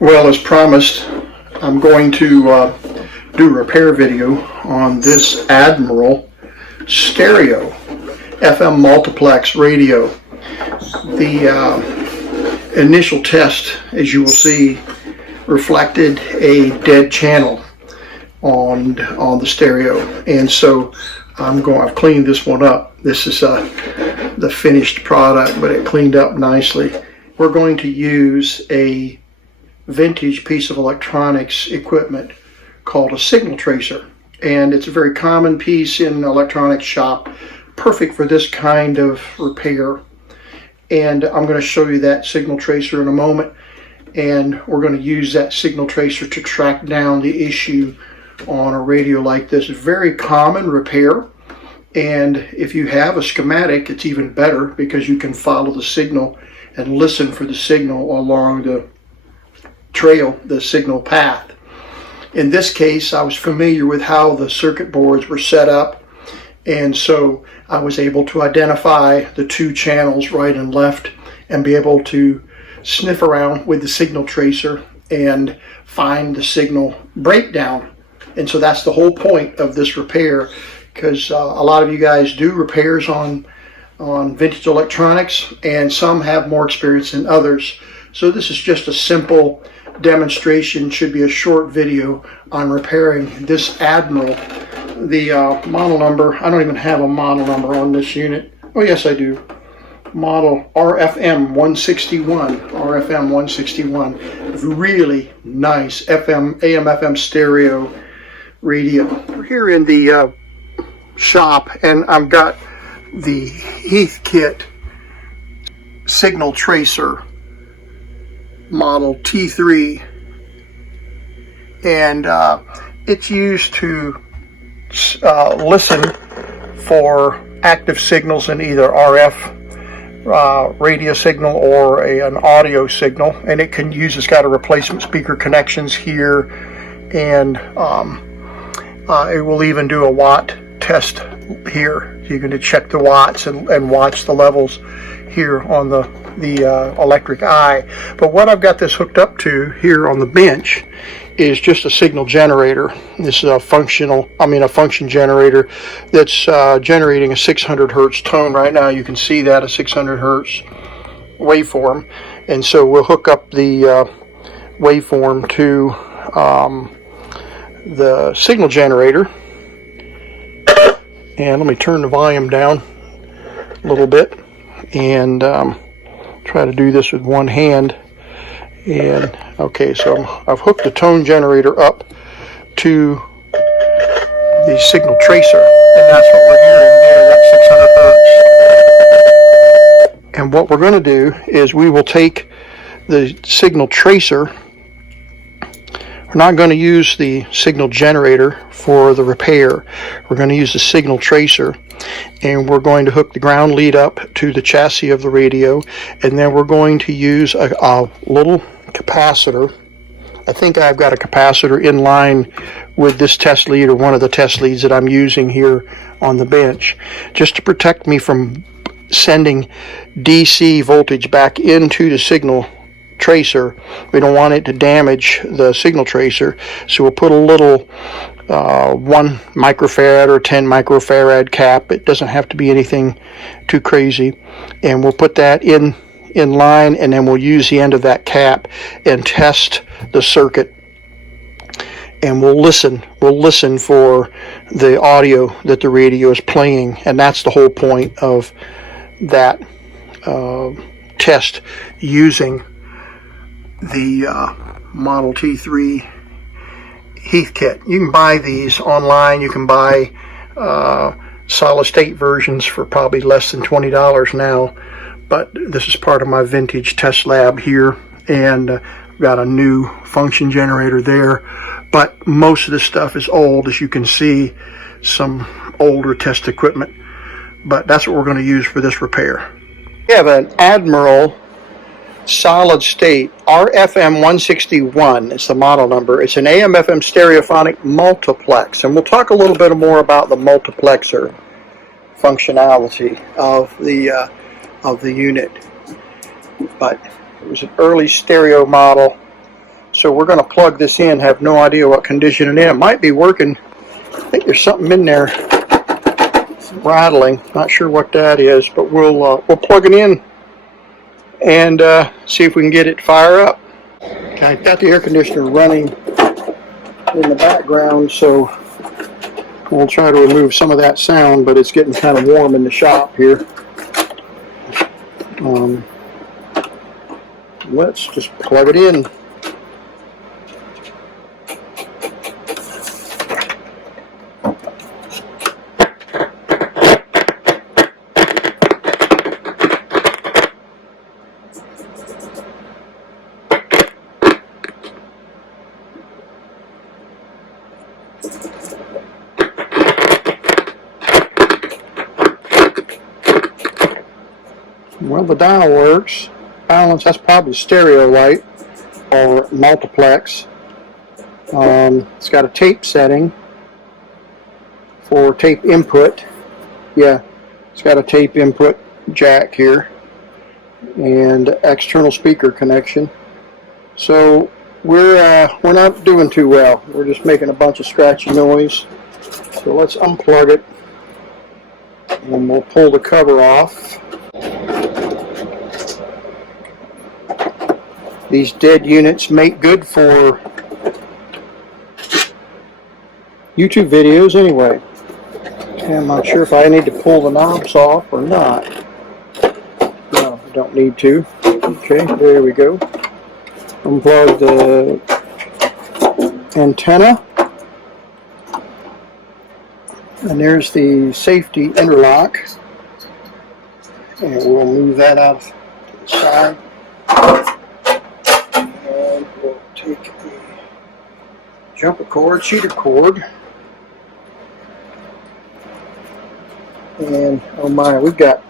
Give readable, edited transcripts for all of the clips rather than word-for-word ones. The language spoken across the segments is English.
Well, as promised, I'm going to do a repair video on this Admiral stereo FM multiplex radio. The initial test, as you will see, reflected a dead channel on the stereo, and so I've cleaned this one up. This is the finished product, but it cleaned up nicely. We're going to use a vintage piece of electronics equipment called a signal tracer, and it's a very common piece in an electronics shop, perfect for this kind of repair. And I'm going to show you that signal tracer in a moment, and we're going to use that signal tracer to track down the issue on a radio like this. Very common repair, and if you have a schematic, it's even better because you can follow the signal and listen for the signal along the trail, the signal path. In this case, I was familiar with how the circuit boards were set up, and so I was able to identify the two channels, right and left, and be able to sniff around with the signal tracer and find the signal breakdown. And so that's the whole point of this repair, because a lot of you guys do repairs on vintage electronics, and some have more experience than others. So this is just a simple demonstration, should be a short video on repairing this Admiral. The model number, I don't even have a model number on this unit. Oh yes, I do. Model RFM 161. RFM 161. Really nice AM FM stereo radio. We're here in the shop, and I've got the Heathkit signal tracer model T3, and it's used to listen for active signals in either RF radio signal or an audio signal, and it's got a replacement speaker connections here, and it will even do a watt test here. You're going to check the watts and watch the levels here on the electric eye. But what I've got this hooked up to here on the bench is just a signal generator. This is a function generator that's generating a 600 hertz tone right now. You can see that, a 600 hertz waveform, and so we'll hook up the waveform to the signal generator. And let me turn the volume down a little bit and try to do this with one hand. And okay, so I've hooked the tone generator up to the signal tracer, and that's what we're hearing there, that 600 hertz. And what we're going to do is we will take the signal tracer. We're not going to use the signal generator for the repair. We're going to use the signal tracer, and we're going to hook the ground lead up to the chassis of the radio, and then we're going to use a little capacitor. I think I've got a capacitor in line with this test lead, or one of the test leads that I'm using here on the bench, just to protect me from sending DC voltage back into the signal tracer. We don't want it to damage the signal tracer, so we'll put a little 1 microfarad or 10 microfarad cap. It doesn't have to be anything too crazy, and we'll put that in line, and then we'll use the end of that cap and test the circuit, and we'll listen for the audio that the radio is playing. And that's the whole point of that test, using the Model T3 Heathkit. You can buy these online. You can buy solid state versions for probably less than $20 now, but this is part of my vintage test lab here, and got a new function generator there. But most of this stuff is old, as you can see, some older test equipment, but that's what we're going to use for this repair. We have an Admiral solid state RFM 161. It's the model number. It's an AM FM stereophonic multiplex, and we'll talk a little bit more about the multiplexer functionality of the unit. But it was an early stereo model So we're going to plug this in. Have no idea what condition it in. It might be working. I think there's something in there rattling. Not sure what that is, but we'll plug it in and see if we can get it to fire up. Okay, I've got the air conditioner running in the background, so we'll try to remove some of that sound, but it's getting kind of warm in the shop here. Let's just plug it in. Well, the dial works. Balance, that's probably stereo light or multiplex. It's got a tape setting for tape input. Yeah, it's got a tape input jack here and external speaker connection. So we're not doing too well. We're just making a bunch of scratchy noise. So let's unplug it and we'll pull the cover off. These dead units make good for YouTube videos anyway. And I'm not sure if I need to pull the knobs off or not. No, I don't need to. Okay, there we go. Unplug the antenna. And there's the safety interlock. And we'll move that out to the side. And we'll take the jumper cord, cheater cord. And oh my, we've got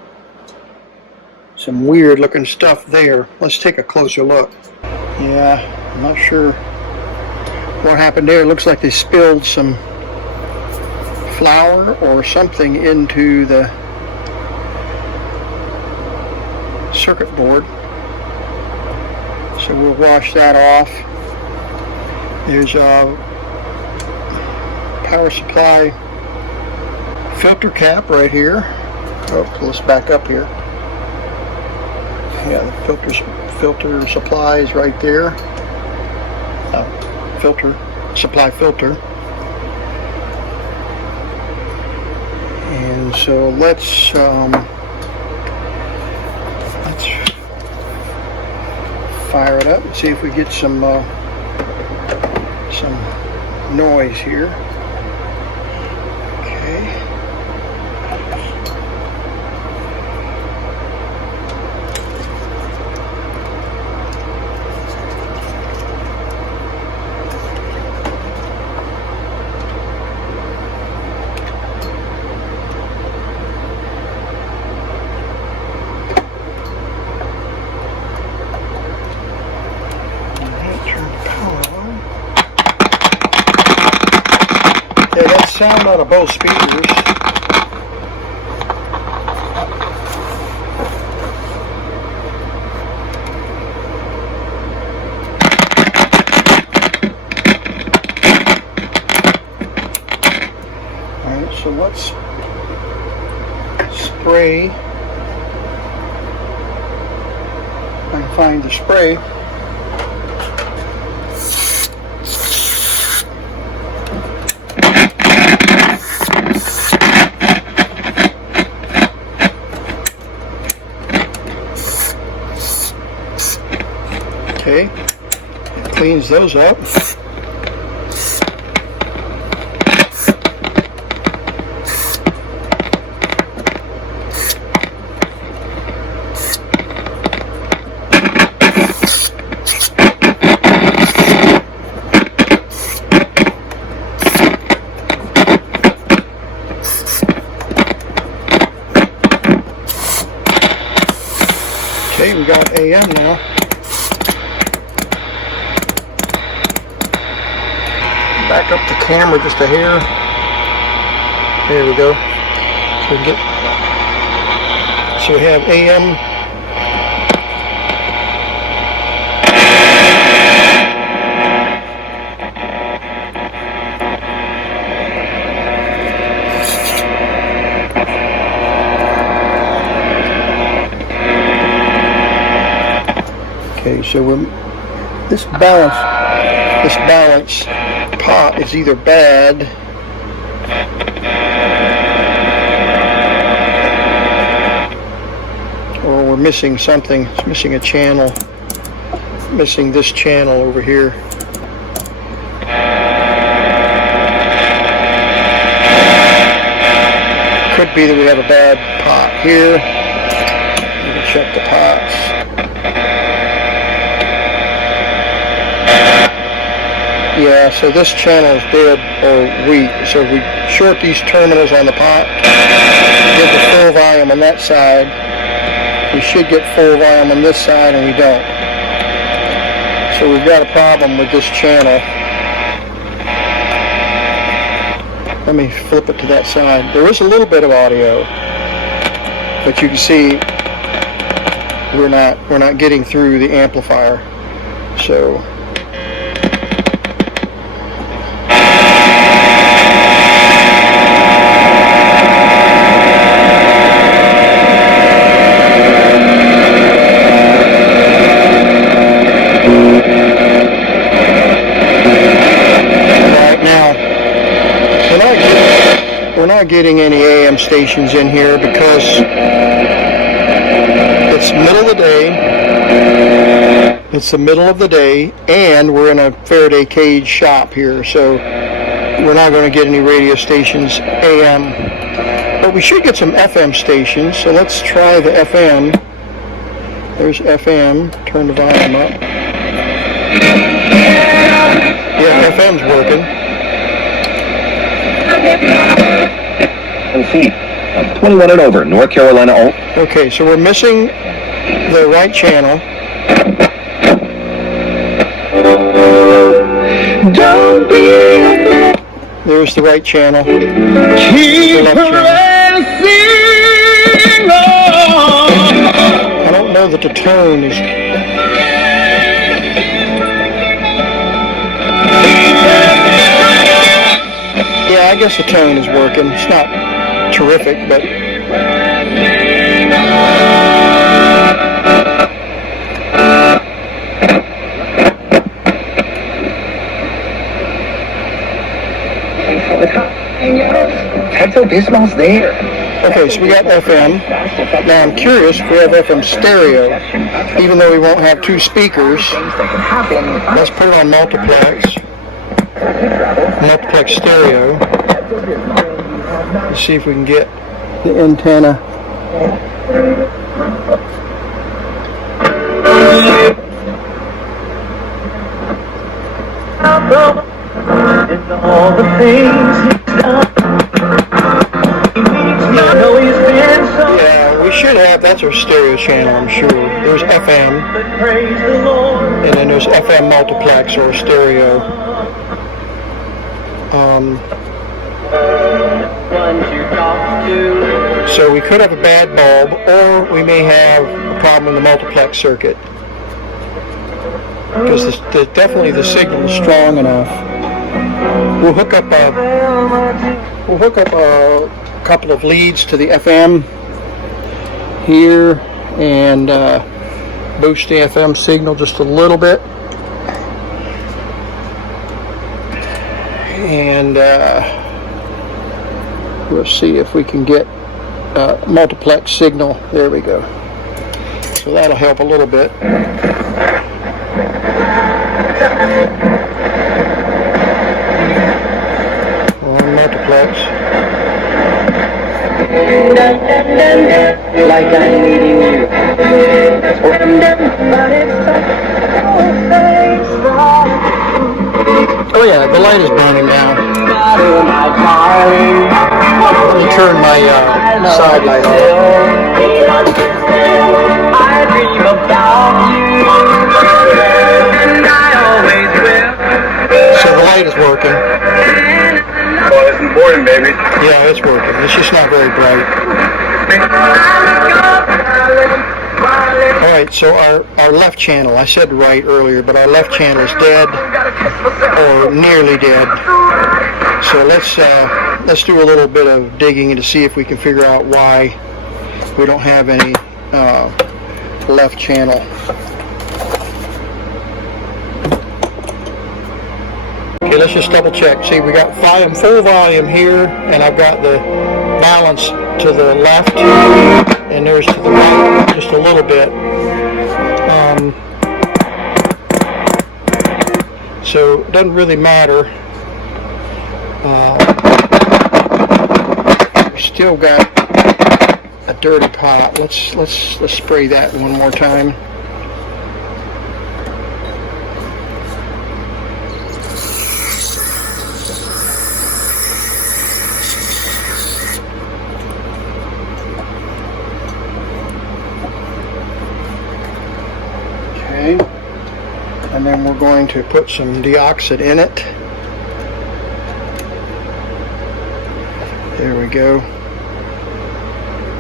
some weird looking stuff there. Let's take a closer look. Yeah, I'm not sure what happened there. It looks like they spilled some flour or something into the circuit board. So we'll wash that off. There's a power supply filter cap right here. Oh, let's back up here. Yeah, the filter supply is right there. Supply filter. And so let's fire it up and see if we get some noise here. Okay. Sound out of both speakers. Alright, so let's spray. I can find the spray. Okay, it cleans those up. Okay, we got AM now. Back up the camera just a hair. There we go. So we have AM. Okay, so this balance pot is either bad or we're missing something. It's missing a channel. Missing this channel over here. Could be that we have a bad pot here. We can check the pots. Yeah, so this channel is dead or weak. So if we short these terminals on the pot, give the full volume on that side, we should get full volume on this side, and we don't. So we've got a problem with this channel. Let me flip it to that side. There is a little bit of audio, but you can see we're not getting through the amplifier. So we're not getting any AM stations in here because it's middle of the day. It's the middle of the day, and we're in a Faraday cage shop here, so we're not going to get any radio stations AM. But we should get some FM stations, so let's try the FM. There's FM. Turn the volume up. Yeah, FM's working. And see, 21 and over, North Carolina. Okay, so we're missing the right channel. Don't be. There's the right channel. Keep pressing on. I don't know that the tone is. Yeah, I guess the tone is working. It's not terrific, but Pepto-Bismol's there. okay, so we got FM. Now I'm curious if we have FM stereo, even though we won't have two speakers. Let's put it on multiplex. Multiplex stereo. Let's see if we can get the antenna. All the things he's done. Yeah, we should have. That's our stereo channel, I'm sure. There's FM, and then there's FM multiplex or stereo. So we could have a bad bulb, or we may have a problem in the multiplex circuit, because definitely the signal is strong enough. We'll hook up a couple of leads to the FM here and boost the FM signal just a little bit. And we'll see if we can get multiplex signal. There we go. So that'll help a little bit. On multiplex. Like I'm needing you. Oh yeah, the light is burning now. Let me turn my side light on. I dream about you, and I always will. So the light is working. Well, it's important, baby. Yeah, it's working. It's just not very bright. Alright, so our left channel, I said right earlier, but our left channel is dead, or nearly dead. So let's do a little bit of digging to see if we can figure out why we don't have any left channel. let's just double check. See, we got volume, full volume here, and I've got the balance to the left, and there's to the right just a little bit. So it doesn't really matter. Still got a dirty pot. Let's spray that one more time. Okay, and then we're going to put some deoxit in it. There we go.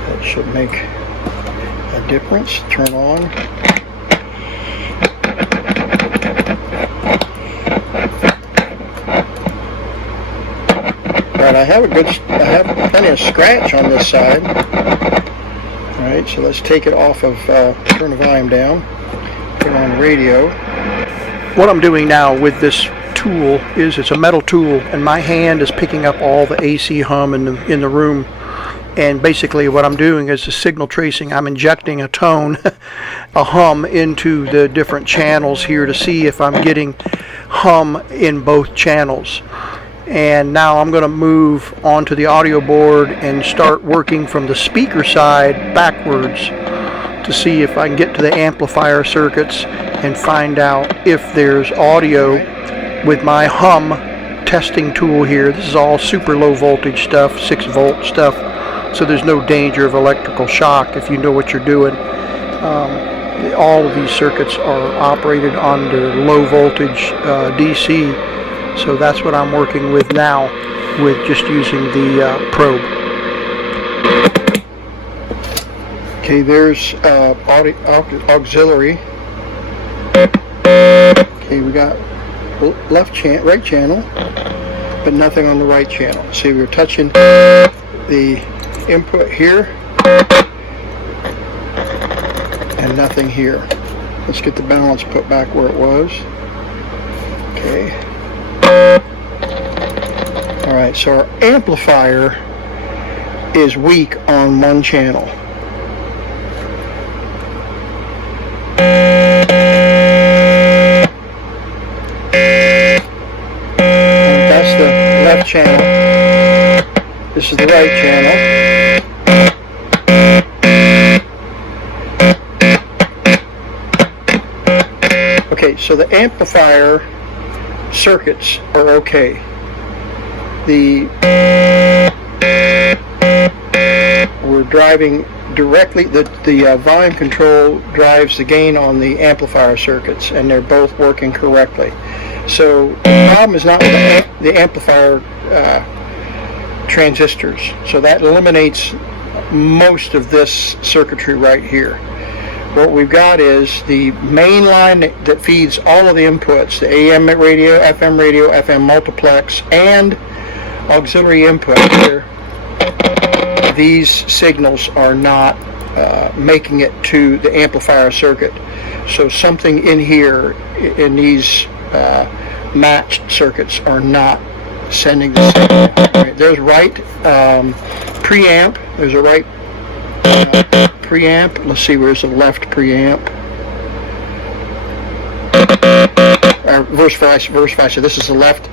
That should make a difference. Turn on. Right, I have plenty of scratch on this side. All right, so let's take it off of, turn the volume down, put it on radio. What I'm doing now with this tool is it's a metal tool, and my hand is picking up all the AC hum in the room. And basically what I'm doing is the signal tracing. I'm injecting a tone, a hum into the different channels here to see if I'm getting hum in both channels. And now I'm going to move onto the audio board and start working from the speaker side backwards to see if I can get to the amplifier circuits and find out if there's audio with my hum testing tool here. This is all super low voltage stuff, 6 volt stuff, so there's no danger of electrical shock if you know what you're doing. All of these circuits are operated under low voltage DC, so that's what I'm working with now with just using the probe. Okay, there's auxiliary. Okay, we got right channel, but nothing on the right channel. See, we're touching the input here and nothing here. Let's get the balance put back where it was. Okay. All right, so our amplifier is weak on one channel. Channel. This is the right channel. Okay, so the amplifier circuits are okay. We're driving directly, the volume control drives the gain on the amplifier circuits, and they're both working correctly. So the problem is not with the amplifier transistors. So that eliminates most of this circuitry right here. What we've got is the main line that feeds all of the inputs, the AM radio, FM multiplex, and auxiliary input here. These signals are not making it to the amplifier circuit. So something in here, in these matched circuits, are not sending the signal. Right, there's right preamp. There's a right preamp. Let's see, where's the left preamp? Verse vice. So this is the left,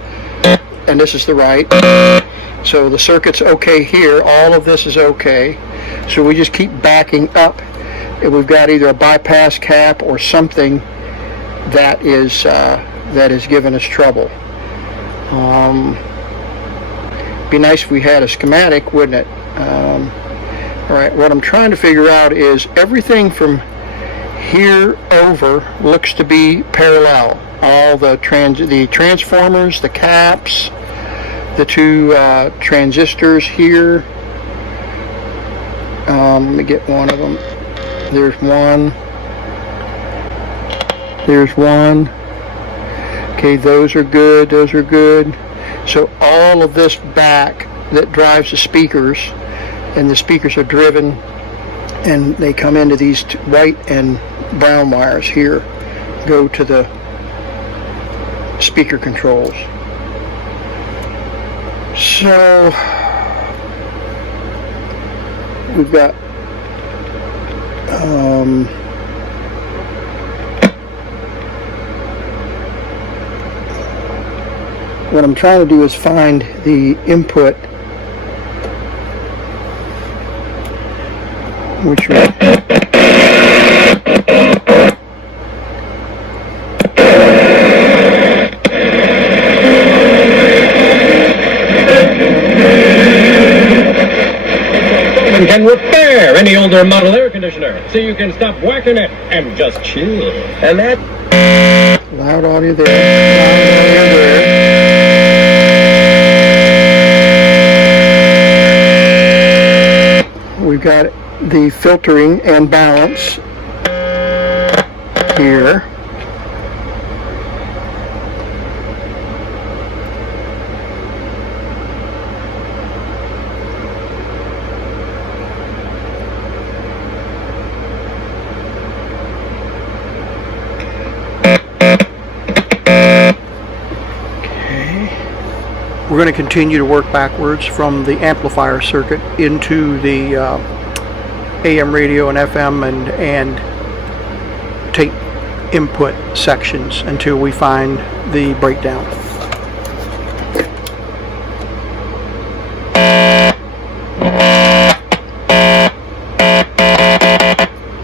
and this is the right. So the circuit's okay here. All of this is okay. So we just keep backing up, and we've got either a bypass cap or something that is giving us trouble. Be nice if we had a schematic, wouldn't it? All right, what I'm trying to figure out is everything from here over looks to be parallel. All the transformers, the caps, the two transistors here. Let me get one of them. There's one. There's one. Okay, those are good. Those are good. So all of this back that drives the speakers, and the speakers are driven, and they come into these white and brown wires here, go to the speaker controls. So we've got what I'm trying to do is find the input, which can repair any older model air conditioner so you can stop whacking it and just chill. And that loud audio there, loud audio there. We've got the filtering and balance here. We're going to continue to work backwards from the amplifier circuit into the AM radio and FM and tape input sections until we find the breakdown.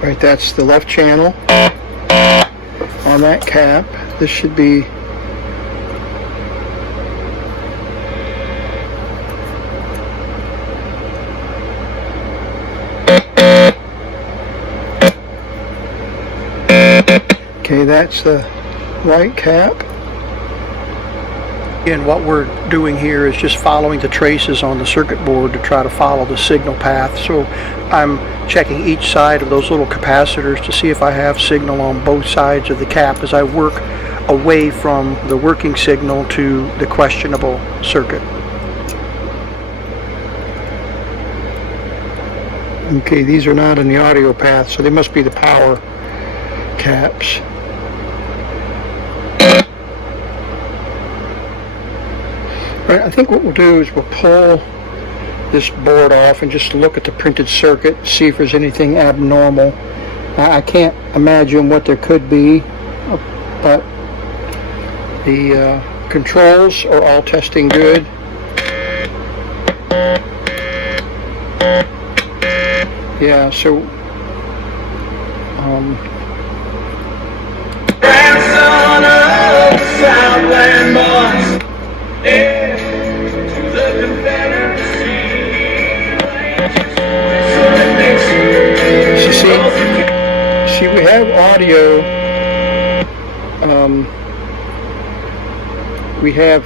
Right, that's the left channel on that cap. This should be okay, that's the right cap. And what we're doing here is just following the traces on the circuit board to try to follow the signal path. So I'm checking each side of those little capacitors to see if I have signal on both sides of the cap as I work away from the working signal to the questionable circuit. Okay, these are not in the audio path, so they must be the power caps. All right, I think what we'll do is we'll pull this board off and just look at the printed circuit, see if there's anything abnormal. I can't imagine what there could be, but the controls are all testing good. Yeah, so grandson of the Southland boys, yeah, to the Confederacy. See, we have audio. We have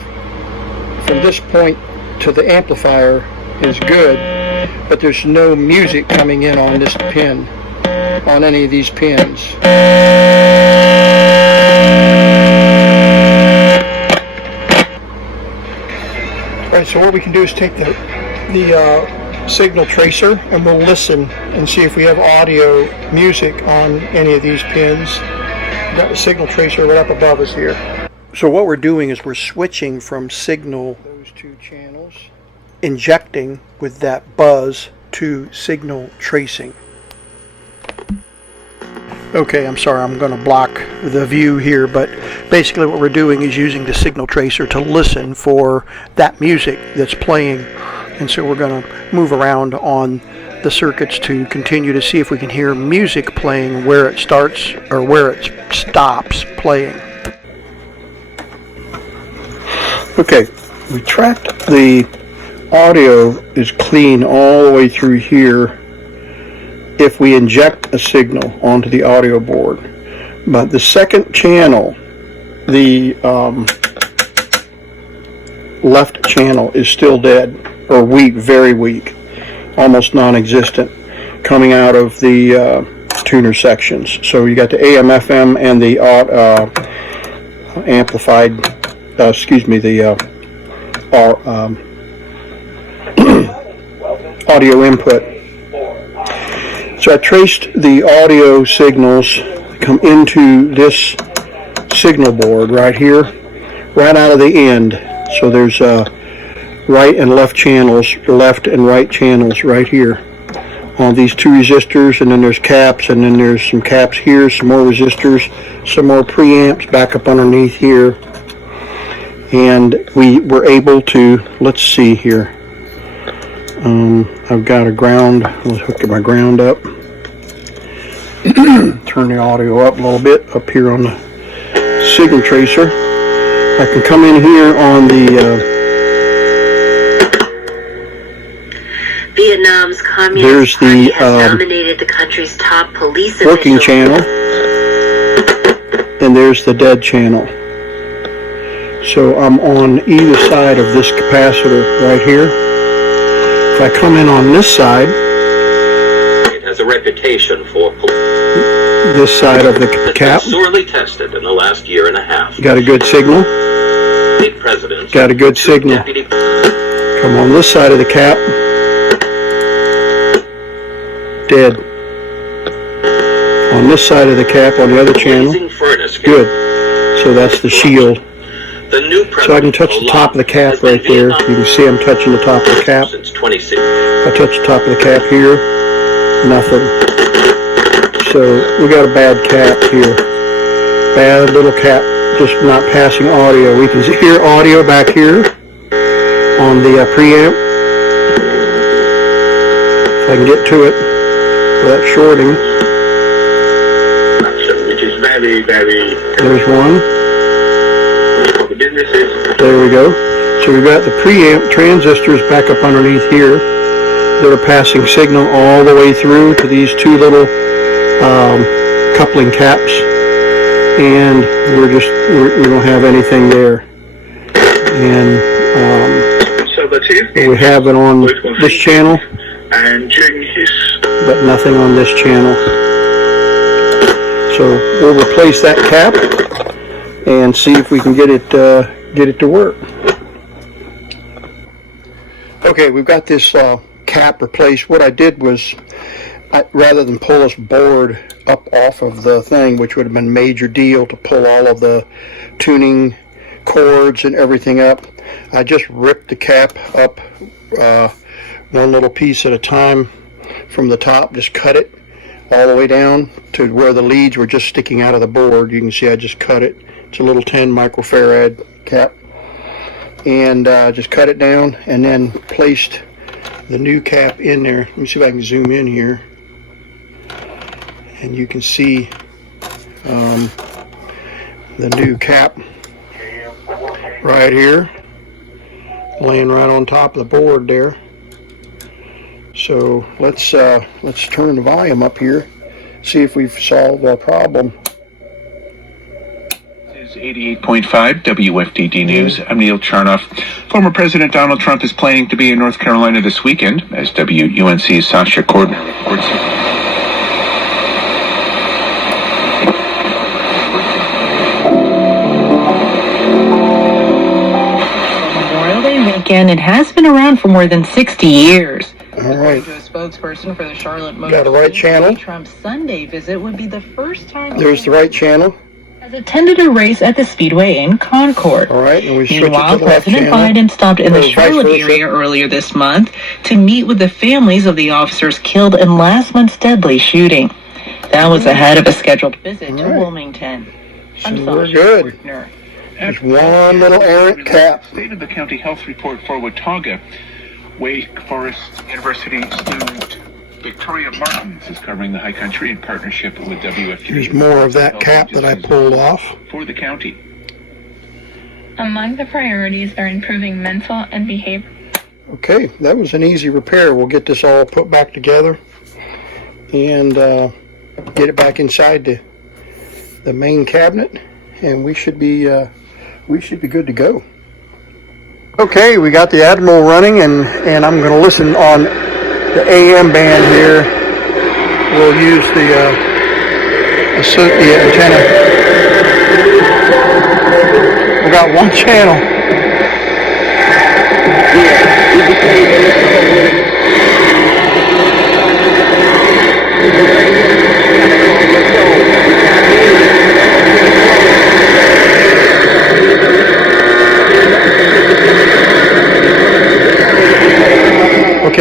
from this point to the amplifier is good, but there's no music coming in on this pin, on any of these pins. Alright, so what we can do is take the signal tracer and we'll listen and see if we have audio music on any of these pins. We've got the signal tracer right up above us here. So what we're doing is we're switching from signal, those two channels, injecting with that buzz, to signal tracing. Okay, I'm sorry, I'm going to block the view here, but basically what we're doing is using the signal tracer to listen for that music that's playing. And so we're going to move around on the circuits to continue to see if we can hear music playing where it starts or where it stops playing. Okay, we tracked the audio is clean all the way through here if we inject a signal onto the audio board. But the second channel, the left channel, is still dead, or weak, very weak, almost non-existent, coming out of the tuner sections. So you got the AM, FM, and the amplified, the audio input. So I traced the audio signals come into this signal board right here, right out of the end. So there's right and left channels, left and right channels right here on these two resistors, and then there's caps, and then there's some caps here, some more resistors, some more preamps back up underneath here. And we were able to, let's see here, I've got a ground, let's hook my ground up, turn the audio up a little bit up here on the signal tracer. I can come in here on the Vietnam's Communist Party has nominated the country's top police working channel, and there's the dead channel. So I'm on either side of this capacitor right here. If I come in on this side, it has a reputation for this side of the cap, sorely tested in the last year and a half. Got a good signal. Got a good signal. Come on this side of the cap. Dead. On this side of the cap, on the other channel, good. So that's the shield. So I can touch the top of the cap right there. You can see I'm touching the top of the cap. If I touch the top of the cap here, nothing. So we got a bad cap here. Bad little cap, just not passing audio. We can hear audio back here on the preamp. If I can get to it. That shorting. Which is very, very. There's one. For the businesses. There we go. So we've got the preamp transistors back up underneath here that are passing signal all the way through to these two little coupling caps, and we don't have anything there. And we have it on this channel. And during his, but nothing on this channel. So we'll replace that cap and see if we can get it to work. Okay, we've got this cap replaced. What I did was, rather than pull this board up off of the thing, which would have been a major deal to pull all of the tuning cords and everything up, I just ripped the cap up one little piece at a time from the top, just cut it all the way down to where the leads were just sticking out of the board. You can see I just cut it. It's a little 10 microfarad cap, and just cut it down and then placed the new cap in there. Let me see if I can zoom in here, and you can see the new cap right here laying right on top of the board there. So let's turn the volume up here, see if we've solved our problem. This is 88.5 WFDD News. I'm Neil Charnoff. Former President Donald Trump is planning to be in North Carolina this weekend, as WUNC's Sasha Cordner reports. Memorial Day weekend, it has been around for more than 60 years. All right. To a spokesperson for the Charlotte Motor Got the right channel. Trump's Sunday visit would be the first time. There's the right channel. Has attended a race at the Speedway in Concord. All right, and we switch it to Meanwhile, the left President channel. Biden stopped in the Or Charlotte vice versa. area earlier this month to meet with the families of the officers killed in last month's deadly shooting. That was ahead of a scheduled visit to right. Wilmington. So I'm we're Sasha good. Cordner. There's one little errant cap. State of the county health report for Watauga. Wake Forest University student Victoria Martins is covering the high country in partnership with WFT. Here's more of that cap that I pulled off. For the county. Among the priorities are improving mental and behavior. Okay, that was an easy repair. We'll get this all put back together and get it back inside the main cabinet, and we should be good to go. Okay, we got the Admiral running, and I'm going to listen on the AM band here. We'll use the antenna. We got one channel.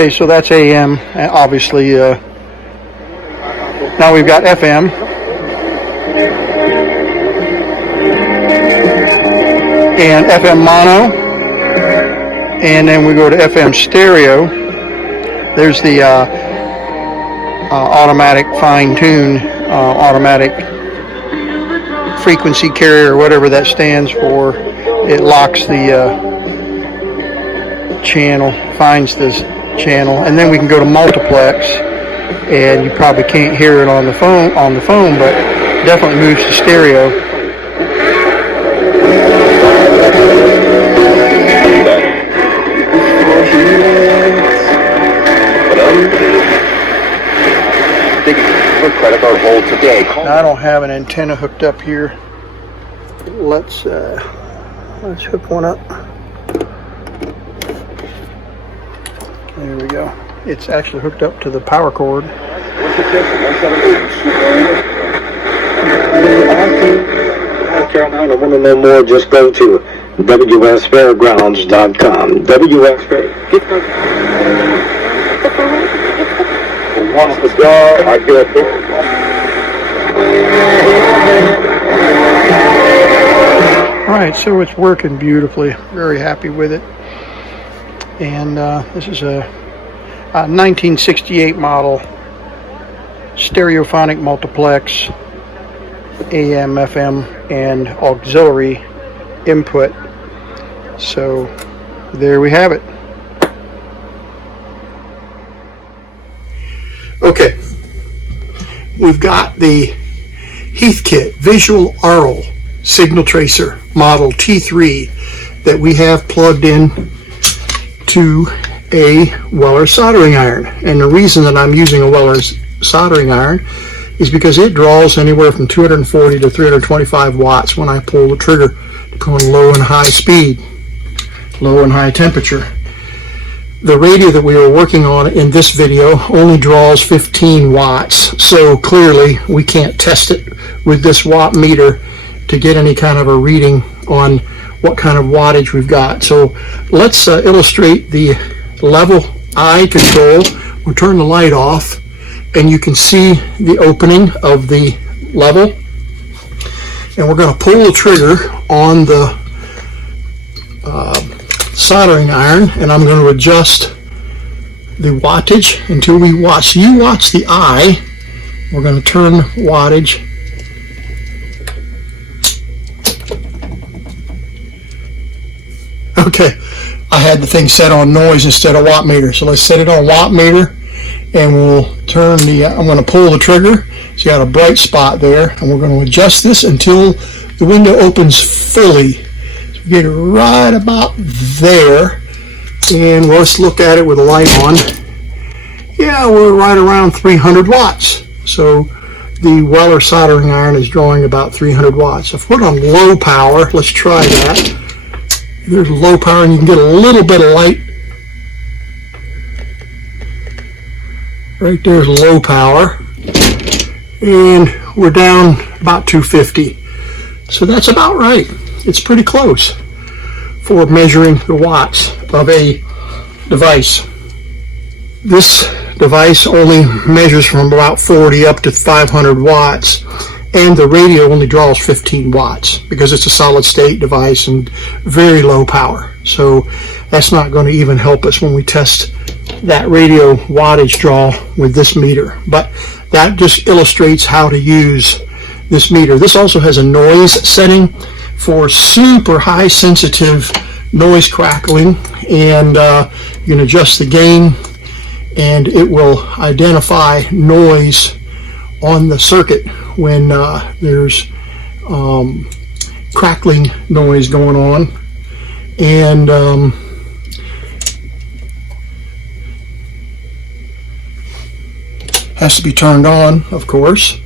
Okay, so that's AM, obviously. Now we've got FM. And FM mono. And then we go to FM stereo. There's the automatic fine-tune, automatic frequency carrier, whatever that stands for. It locks the channel, finds this channel, and then we can go to multiplex, and you probably can't hear it on the phone, but definitely moves to stereo. Credit card hold today. Now, I don't have an antenna hooked up here. Let's hook one up. There we go. It's actually hooked up to the power cord. Carolina, want to know more? Just go to wsfairgrounds.com. Once the door, I feel it. All right, so it's working beautifully. Very happy with it. And this is a 1968 model stereophonic multiplex, AM, FM, and auxiliary input. So there we have it. Okay, we've got the Heathkit Visual Aural Signal Tracer Model T3 that we have plugged in to a Weller soldering iron. And the reason that I'm using a Weller soldering iron is because it draws anywhere from 240 to 325 watts when I pull the trigger, depending on low and high speed, low and high temperature. The radio that we were working on in this video only draws 15 watts, so clearly we can't test it with this watt meter to get any kind of a reading on what kind of wattage we've got. So let's illustrate the level I control. We'll turn the light off, and you can see the opening of the level. And we're going to pull the trigger on the soldering iron, and I'm going to adjust the wattage until we watch. So you watch the eye. We're going to turn wattage. Okay, I had the thing set on noise instead of watt meter, so let's set it on watt meter, and we'll turn the, I'm going to pull the trigger. So you got a bright spot there, and we're going to adjust this until the window opens fully. So we get it right about there, and let's look at it with the light on. Yeah, we're right around 300 watts. So the Weller soldering iron is drawing about 300 watts. If we're on low power, let's try that. There's low power, and you can get a little bit of light. Right there's low power. And we're down about 250. So that's about right. It's pretty close for measuring the watts of a device. This device only measures from about 40 up to 500 watts. And the radio only draws 15 watts because it's a solid state device and very low power. So that's not going to even help us when we test that radio wattage draw with this meter. But that just illustrates how to use this meter. This also has a noise setting for super high sensitive noise crackling, and you can adjust the gain, and it will identify noise on the circuit when there's crackling noise going on. And has to be turned on, of course.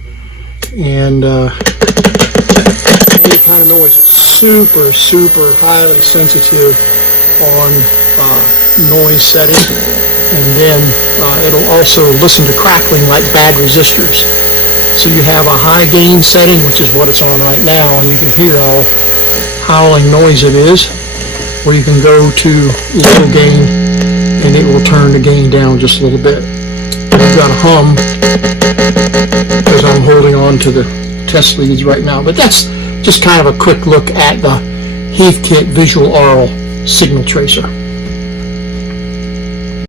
And any kind of noise is super highly sensitive on noise setting, and then it'll also listen to crackling like bad resistors. So you have a high gain setting, which is what it's on right now, and you can hear how howling noise it is, or you can go to low gain, and and it will turn the gain down just a little bit. I've got a hum because I'm holding on to the test leads right now. But that's just kind of a quick look at the Heathkit Visual Aural Signal Tracer.